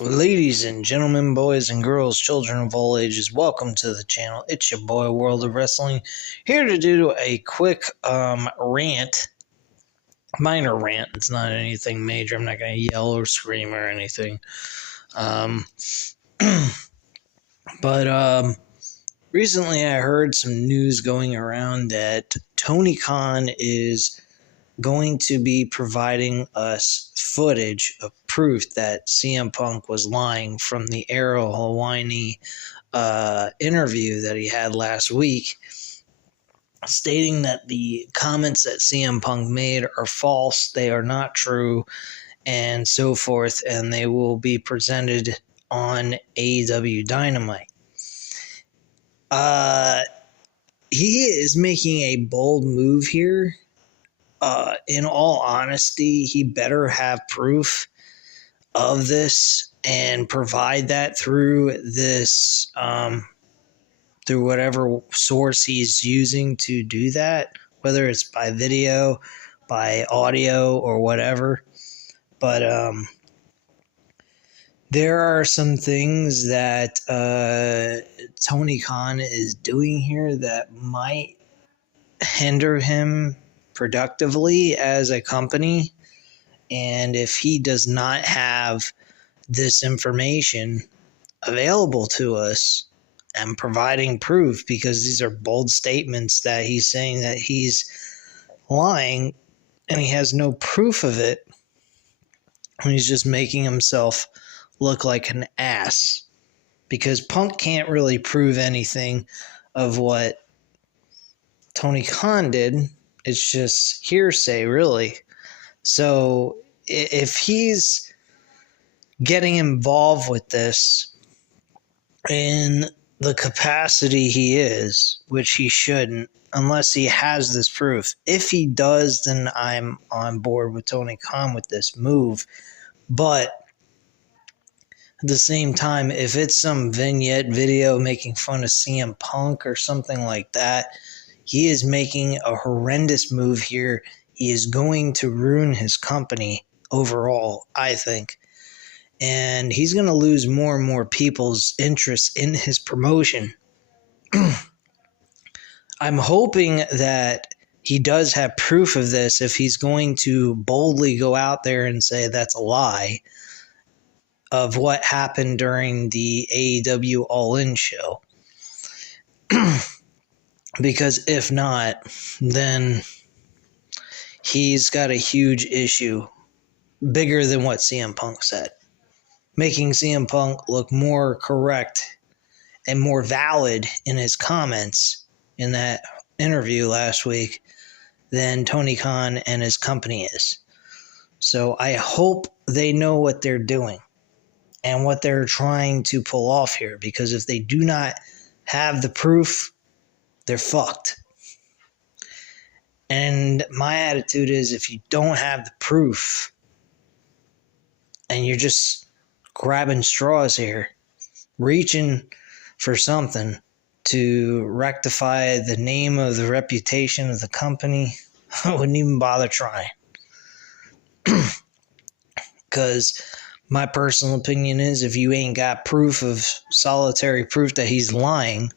Ladies and gentlemen, boys and girls, children of all ages, welcome to the channel. It's your boy, World of Wrestling, here to do a quick rant, minor rant. It's not anything major. I'm not going to yell or scream or anything. But recently I heard some news going around that Tony Khan is going to be providing us footage of proof that CM Punk was lying from the Ariel Helwani interview that he had last week, stating that the comments that CM Punk made are false, they are not true, and so forth, and they will be presented on AEW Dynamite. He is making a bold move here. In all honesty, he better have proof of this and provide that through this, through whatever source he's using to do that, whether it's by video, by audio, or whatever. But there are some things that Tony Khan is doing here that might hinder him productively as a company, and if he does not have this information available to us and providing proof, because these are bold statements that he's saying that he's lying and he has no proof of it, he's just making himself look like an ass, because Punk can't really prove anything of what Tony Khan did. It's just hearsay, really. So if he's getting involved with this in the capacity he is, which he shouldn't, unless he has this proof. If he does, then I'm on board with Tony Khan with this move. But at the same time, if it's some vignette video making fun of CM Punk or something like that, he is making a horrendous move here. He is going to ruin his company overall, I think. And he's going to lose more and more people's interest in his promotion. I'm hoping that he does have proof of this if he's going to boldly go out there and say that's a lie of what happened during the AEW All-In show. Because if not, then he's got a huge issue, bigger than what CM Punk said, making CM Punk look more correct and more valid in his comments in that interview last week than Tony Khan and his company is. So I hope they know what they're doing and what they're trying to pull off here, because if they do not have the proof, they're fucked. And my attitude is, if you don't have the proof and you're just grabbing straws here, reaching for something to rectify the name of the reputation of the company, I wouldn't even bother trying. Because my personal opinion is, if you ain't got proof of solitary proof that he's lying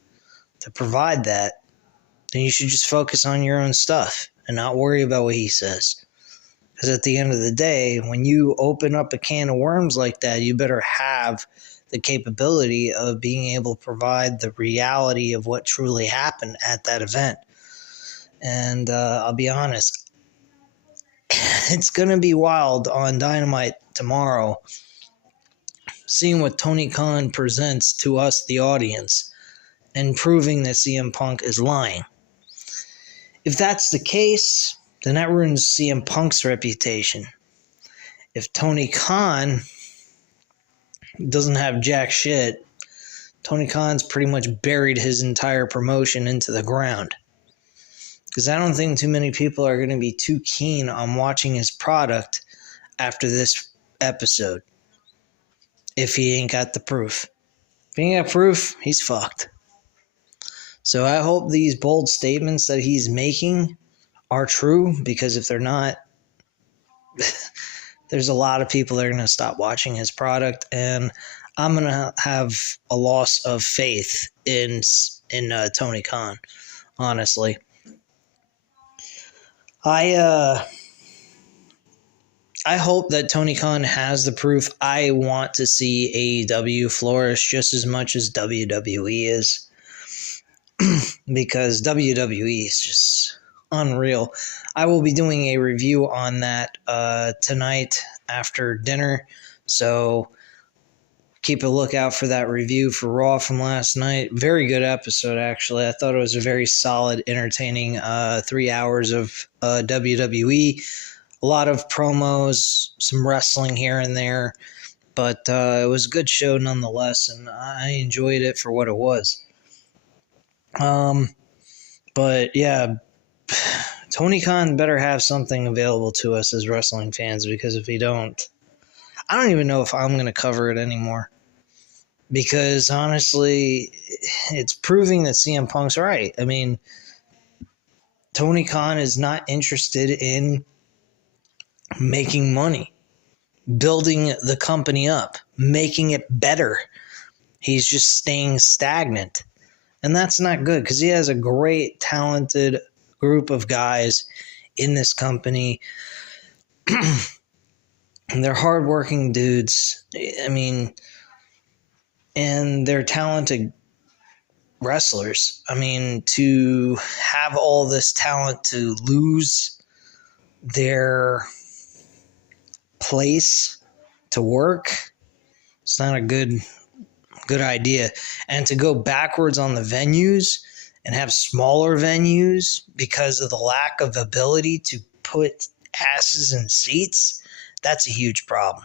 to provide that, then you should just focus on your own stuff and not worry about what he says. Because at the end of the day, when you open up a can of worms like that, you better have the capability of being able to provide the reality of what truly happened at that event. And I'll be honest, it's going to be wild on Dynamite tomorrow, seeing what Tony Khan presents to us, the audience, and proving that CM Punk is lying. If that's the case, then that ruins CM Punk's reputation. If Tony Khan doesn't have jack shit, Tony Khan's pretty much buried his entire promotion into the ground. Because I don't think too many people are going to be too keen on watching his product after this episode, if he ain't got the proof. If he ain't got proof, he's fucked. So I hope these bold statements that he's making are true, because if they're not, there's a lot of people that are going to stop watching his product, and I'm going to have a loss of faith in Tony Khan. Honestly, I hope that Tony Khan has the proof. I want to see AEW flourish just as much as WWE is, because WWE is just unreal. I will be doing a review on that tonight after dinner, so keep a lookout for that review for Raw from last night. Very good episode, actually. I thought it was a very solid, entertaining 3 hours of WWE. A lot of promos, some wrestling here and there, but it was a good show nonetheless, and I enjoyed it for what it was. But yeah, Tony Khan better have something available to us as wrestling fans, because if he don't, I don't even know if I'm going to cover it anymore. Because honestly, it's proving that CM Punk's right. I mean, Tony Khan is not interested in making money, building the company up, making it better. He's just staying stagnant. And that's not good, because he has a great, talented group of guys in this company. And they're hardworking dudes. I mean, and they're talented wrestlers. I mean, to have all this talent to lose their place to work, it's not a good idea. And to go backwards on the venues and have smaller venues because of the lack of ability to put asses in seats, that's a huge problem.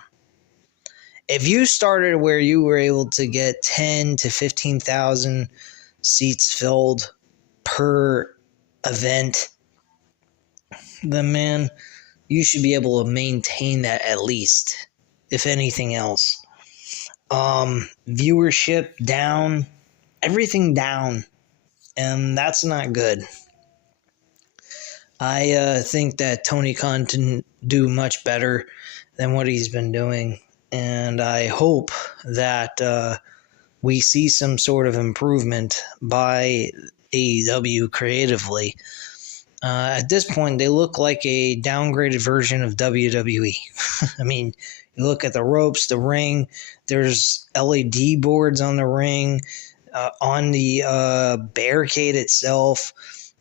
If you started where you were able to get 10 to 15,000 seats filled per event, then man, you should be able to maintain that at least, if anything else. Viewership down, everything down, and that's not good. I think that Tony Khan can do much better than what he's been doing, and I hope that we see some sort of improvement by AEW creatively. At this point, they look like a downgraded version of WWE. I mean, you look at the ropes, the ring, there's LED boards on the ring, on the barricade itself.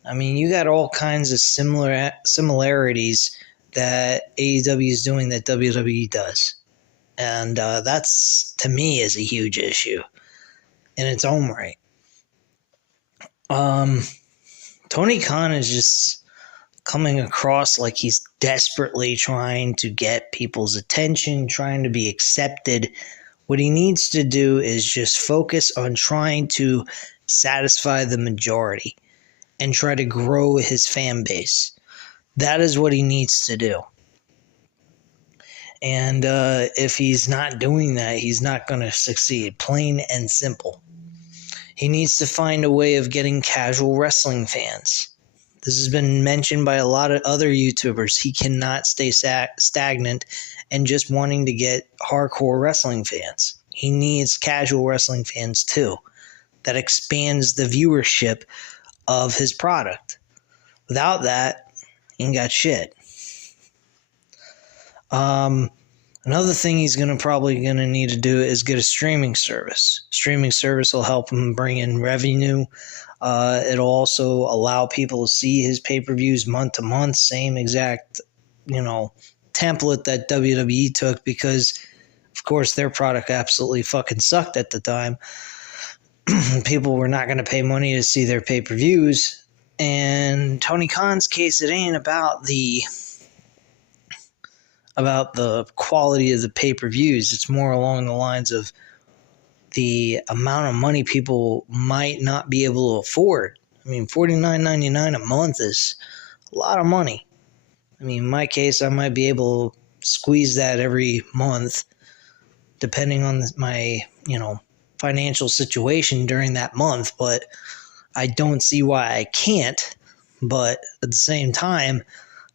I mean, you got all kinds of similarities that AEW is doing that WWE does. And that's, to me, is a huge issue in its own right. Tony Khan is just coming across like he's desperately trying to get people's attention, trying to be accepted. What he needs to do is just focus on trying to satisfy the majority and try to grow his fan base. That is what he needs to do. And if he's not doing that, he's not going to succeed, plain and simple. He needs to find a way of getting casual wrestling fans. This has been mentioned by a lot of other YouTubers. He cannot stay stagnant and just wanting to get hardcore wrestling fans. He needs casual wrestling fans too. That expands the viewership of his product. Without that, he ain't got shit. Another thing he's probably gonna need to do is get a streaming service. Streaming service will help him bring in revenue. It'll also allow people to see his pay-per-views month to month. Same exact, template that WWE took, because, of course, their product absolutely fucking sucked at the time. People were not going to pay money to see their pay-per-views. And Tony Khan's case, it ain't about the quality of the pay-per-views. It's more along the lines of the amount of money people might not be able to afford. I mean, $49.99 a month is a lot of money. I mean, in my case, I might be able to squeeze that every month, depending on my, financial situation during that month, but I don't see why I can't. But at the same time,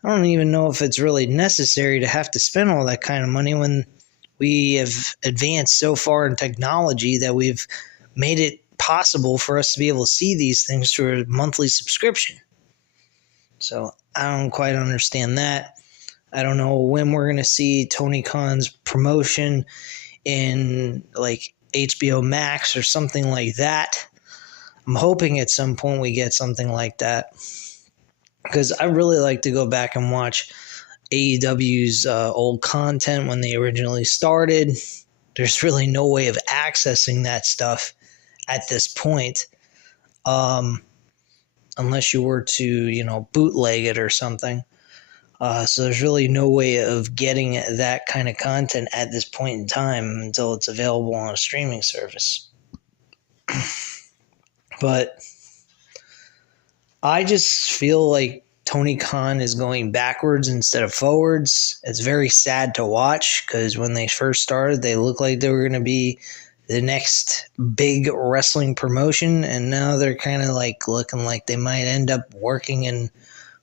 I don't even know if it's really necessary to have to spend all that kind of money when we have advanced so far in technology that we've made it possible for us to be able to see these things through a monthly subscription. So I don't quite understand that. I don't know when we're going to see Tony Khan's promotion in like HBO Max or something like that. I'm hoping at some point we get something like that, because I really like to go back and watch AEW's old content when they originally started. There's really no way of accessing that stuff at this point, unless you were to, bootleg it or something. So there's really no way of getting that kind of content at this point in time until it's available on a streaming service. But I just feel like Tony Khan is going backwards instead of forwards. It's very sad to watch, because when they first started, they looked like they were going to be the next big wrestling promotion, and now they're kind of like looking like they might end up working in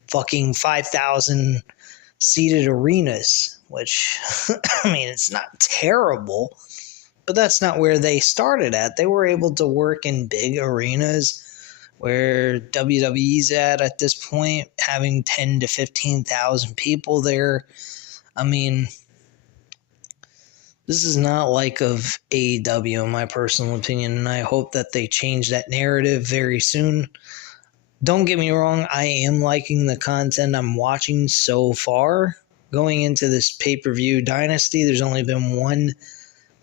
fucking 5,000 seated arenas, which, I mean, it's not terrible, but that's not where they started at. They were able to work in big arenas where WWE's at this point, having 10 to 15,000 people there. I mean, this is not like of AEW, in my personal opinion, and I hope that they change that narrative very soon. Don't get me wrong, I am liking the content I'm watching so far. Going into this pay-per-view dynasty, there's only been one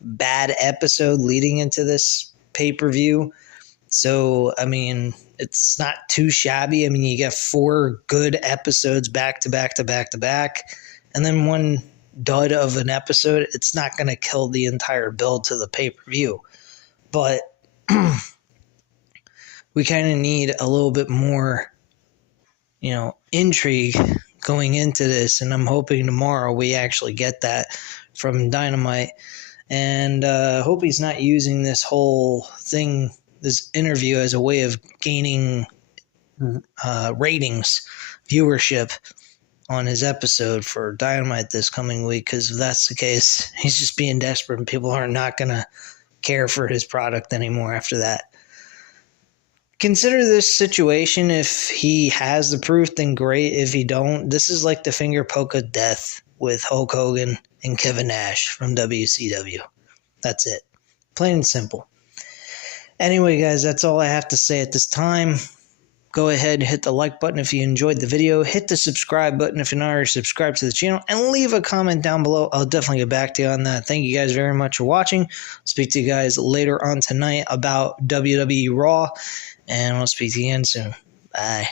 bad episode leading into this pay-per-view. So, I mean, it's not too shabby. I mean, you get 4 good episodes back to back to back to back, and then one dud of an episode. It's not going to kill the entire build to the pay-per-view. But we kind of need a little bit more, intrigue going into this, and I'm hoping tomorrow we actually get that from Dynamite. And hope he's not using this whole thing, this interview, as a way of gaining ratings, viewership on his episode for Dynamite this coming week, because if that's the case, he's just being desperate and people are not going to care for his product anymore after that. Consider this situation. If he has the proof, then great. If he don't, this is like the finger poke of death with Hulk Hogan and Kevin Nash from WCW. That's it. Plain and simple. Anyway, guys, that's all I have to say at this time. Go ahead and hit the like button if you enjoyed the video. Hit the subscribe button if you're not already subscribed to the channel. And leave a comment down below. I'll definitely get back to you on that. Thank you guys very much for watching. Speak to you guys later on tonight about WWE Raw. And we'll speak to you again soon. Bye.